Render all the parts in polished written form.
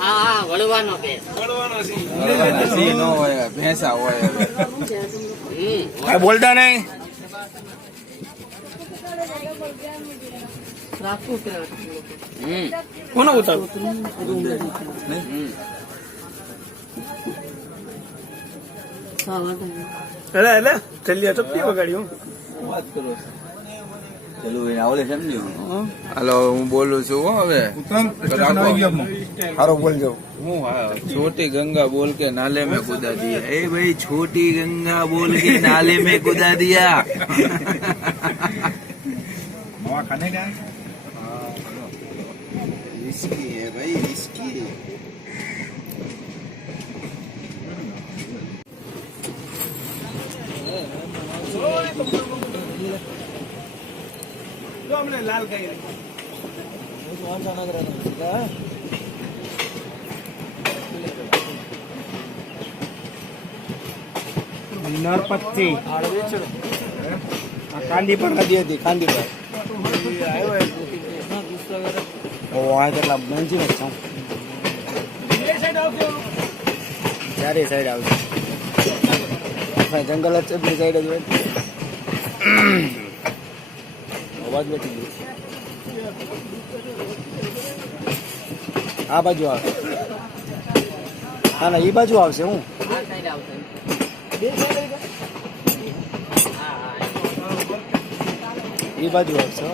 હા વળવાનો ભેંસ સી નો હોય ભેંસા હોય કઈ બોલતા નહીં. કોને ઉતારું એટલે ચલ્યા તો પી વગાડ્યું. વાત કરો ચલો આવડે સમજ્યું. હાલો હું બોલું છું હો હવે સારો બોલજો. छोटी गंगा बोल के नाले में कूदा दिया. ए भाई छोटी गंगा बोल के नाले में कूदा दिया. खाने का रिस्की है भाई रिस्की. तो हमने लाल कही નરપતથી કાંદી પર નદી હતી. કાંદી પર કેટલા બેંચી છું. ચારે સાઈડ આવશે. જંગલ જ છે બે સાઈડ જ હોય. અવાજ બેઠી ગયો. આ બાજુ આવે. ના ના એ બાજુ આવશે. હું એ બાજુ આવશે.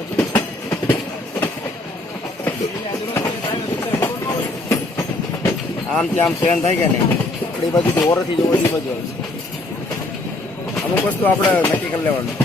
આમ ત્યાં આમ ફેન થાય કે નહીં. આપણે એ બાજુ ઓરથી જવું એ બાજુ આવશે. અમુક વસ્તુ આપણે નક્કી કરી લેવાનું.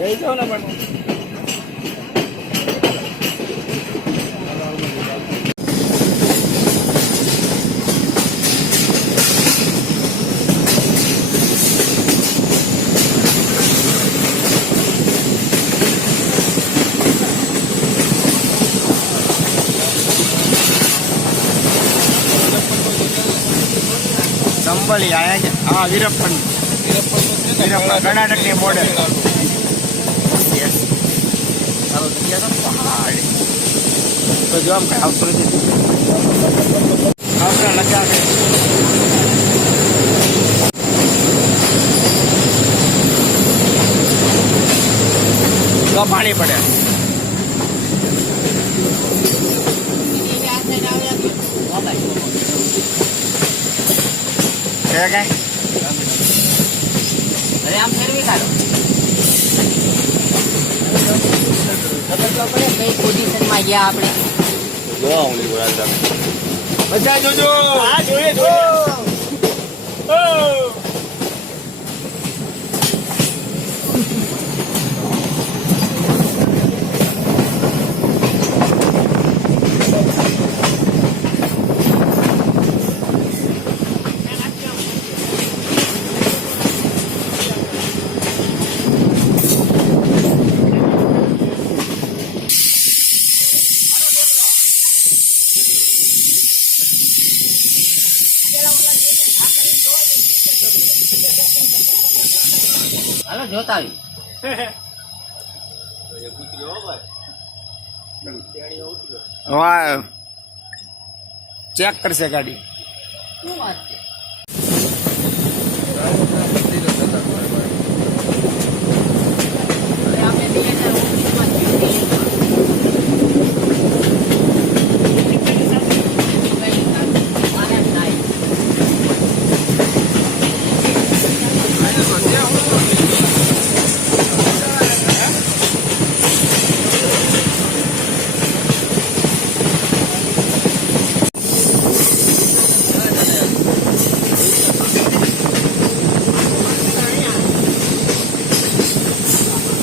જઈ જાઓ ને પણ સંભળી આયા છે. હા વીરપ્પન કર્ણાટકની બોર્ડર. તો જો આમ કઈ આવતું નથી. આપણે લગા તો પાણી પડે. છે કઈ અરે આમ ફેરવી કાઢો. કઈ પોઝિશનમાં ગયા આપણે. બધા જોજો. હા જોઈએ હાલો જોતા આવી. ચેક કરશે ગાડી. શું વાત છે.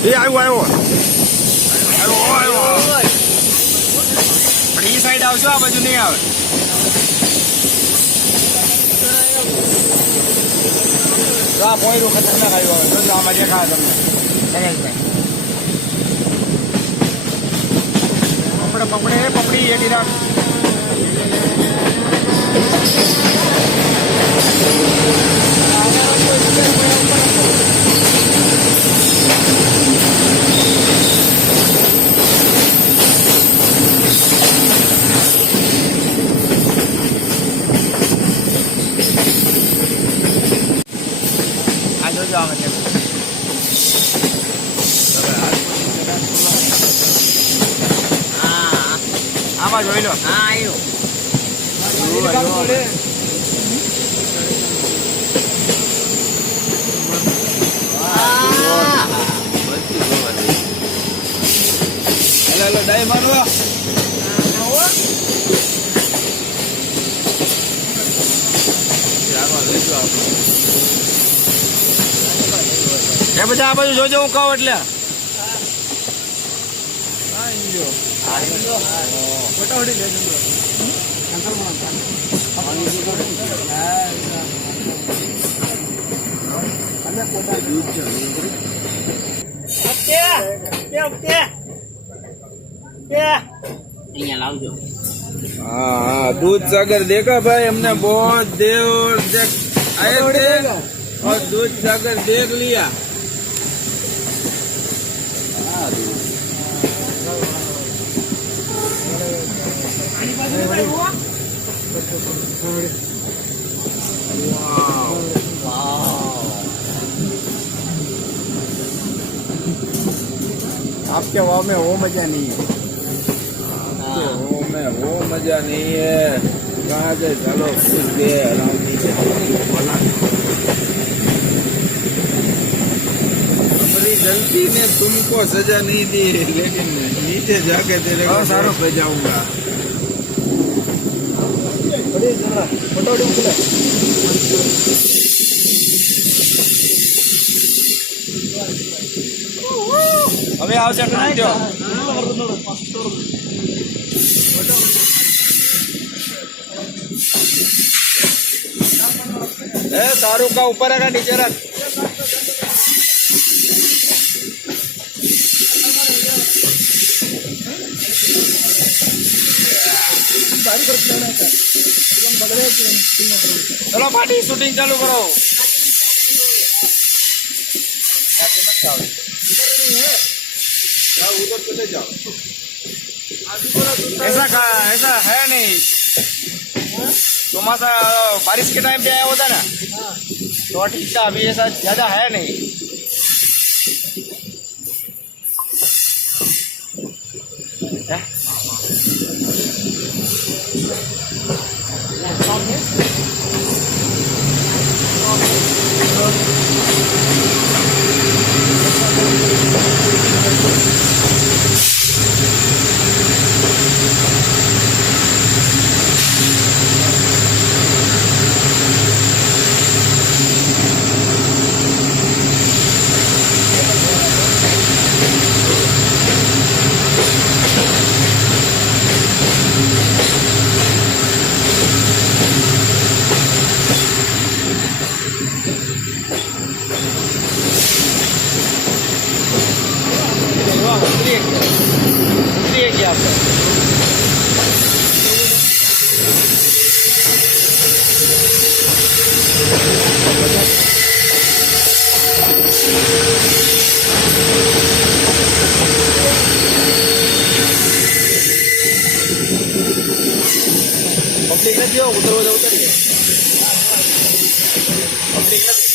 એ આવ્યો પણ એ સાઈડ આવશો. આ બાજુ નહીં આવે. જો આ પોઈરું ખતરનાક આવ્યું આવે જો આમાં દેખાય તમને પપડી એટી રાખ આ જોજો આમાં હા આમાં જોઈ લો હા આવ્યું હેલો ડાય મારવા એ બધા આ બાજુ જોજો હું કહું એટલે અહીંયા લાવજો हाँ हाँ दूध सागर देखा भाई हमने बहुत देर तक आए थे और दूध सागर देख लिया आपके वाव में वो मजा नहीं है वो मजा नहीं है कहाँ से चलो कुछ दे नीचे हमारी गलती ने तुमको सजा नहीं दी लेकिन नीचे जाके तेरे को सारो पे जाऊंगा હવે આવશે ટ્રાન્ટ્યો ए तारू का ऊपर है ना नीचे रख चलो पार्टी शूटिंग चालू करो उधर चले जाओ ऐसा है नहीं चौमासा बारिश के टाइम पे आया होता ना तो ठीक था अभी ऐसा ज्यादा है नहीं પબ્લિક નથી ઉતરવો તો ઉતરીએ પબ્લિક નથી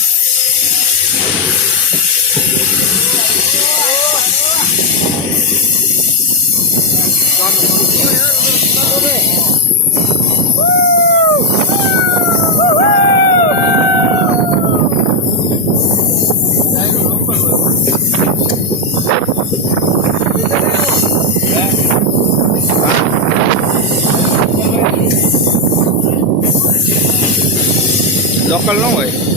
લોકલ ન હોય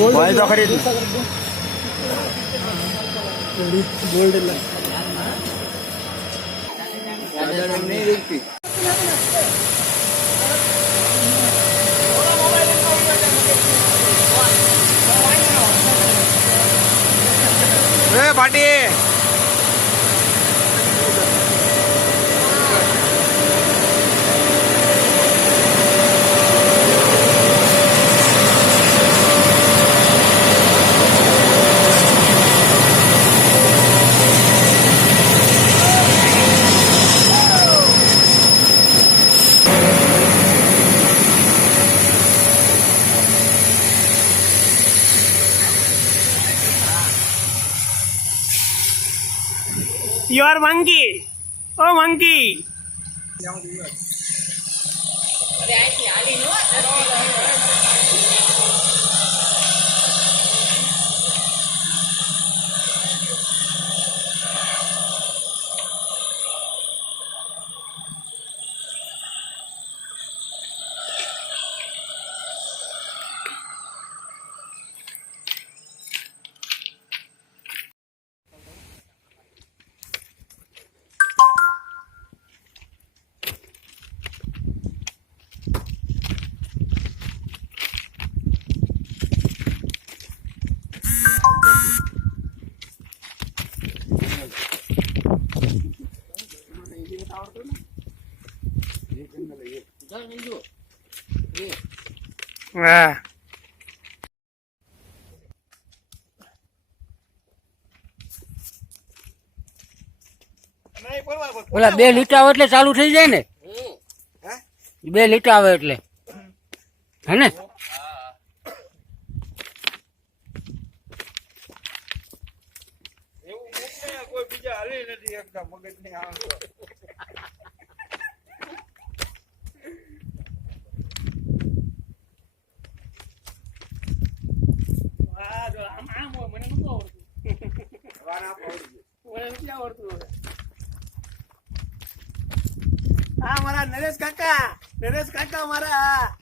ભાઈ તો ખરીદ પાટી You are monkey. Oh, monkey. Ah. Ola 2 litre આવે એટલે ચાલુ થઈ જાય ને 2 લીટર આવે એટલે હે ને કોઈ બીજા હાલી નથી એકદમ મગજ ને આવે હા મારા નરેશ કાકા મારા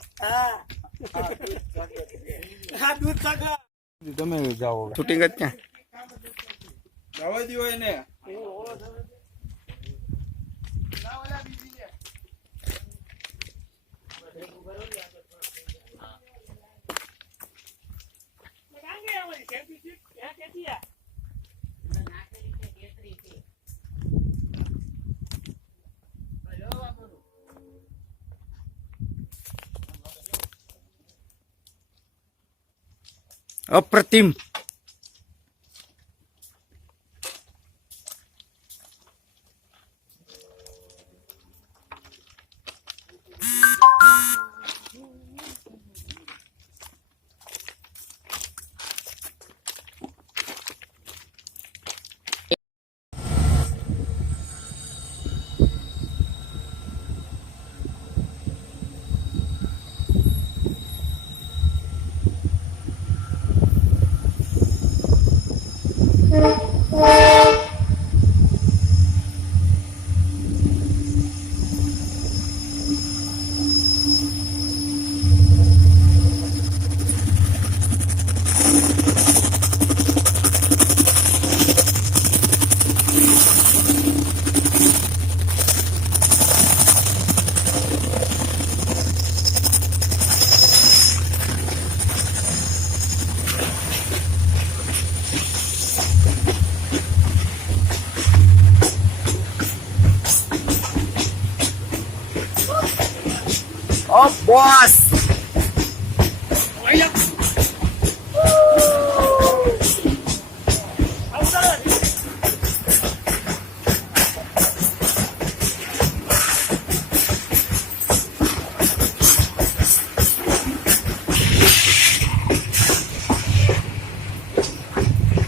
હા દૂધ કાકા તમે જાઓ શૂટિંગ જ ક્યાં જવા દો એને અપ્રતિમ Oh, boss!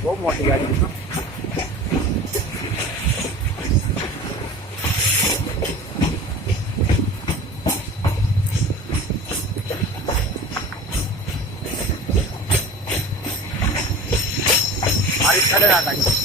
બહુ મોટી ગાડી છે. મારી સાથે ના ગાડી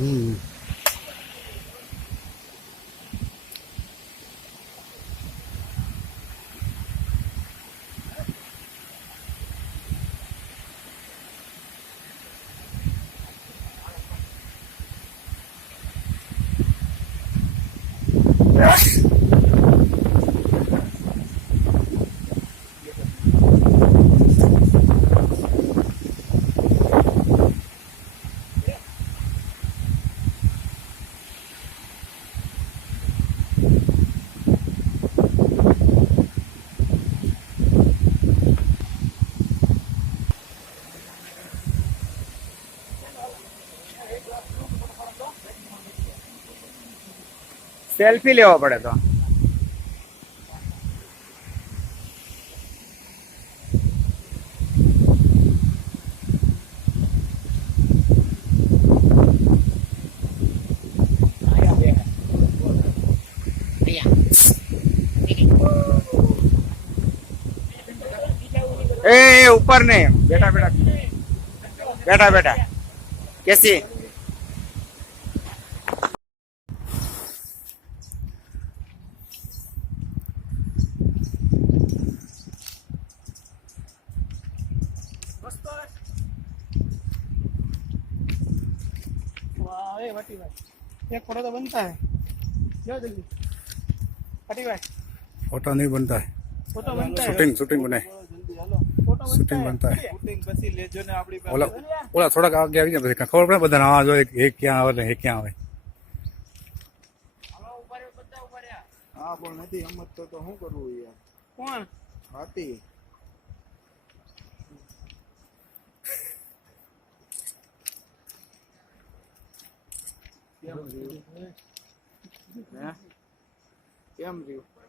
હમ સેલ્ફી લેવો પડે તો એ ઉપર નહીં બેઠા બેઠા બેઠા બેઠા કેસી वाह ए वटी भाई एक फोटो तो बनता है जाओ जल्दी वटी भाई फोटो नहीं बनता है, फोटो बनता है शूटिंग शूटिंग बने, फोटो बनता शूटिंग है बनता है. શૂટિંગ પછી લેજો ને આપણી પાસે. ઓલા ઓલા થોડાક આગે આવી જાય પછી ખબર પડે બધાને હા જો એક ક્યાં આવે ને એક ક્યાં આવે. હા પણ નથી સમજતો તો શું કરવું યાર कौन હાથી કેમ રહ્યું કેમ રહ્યું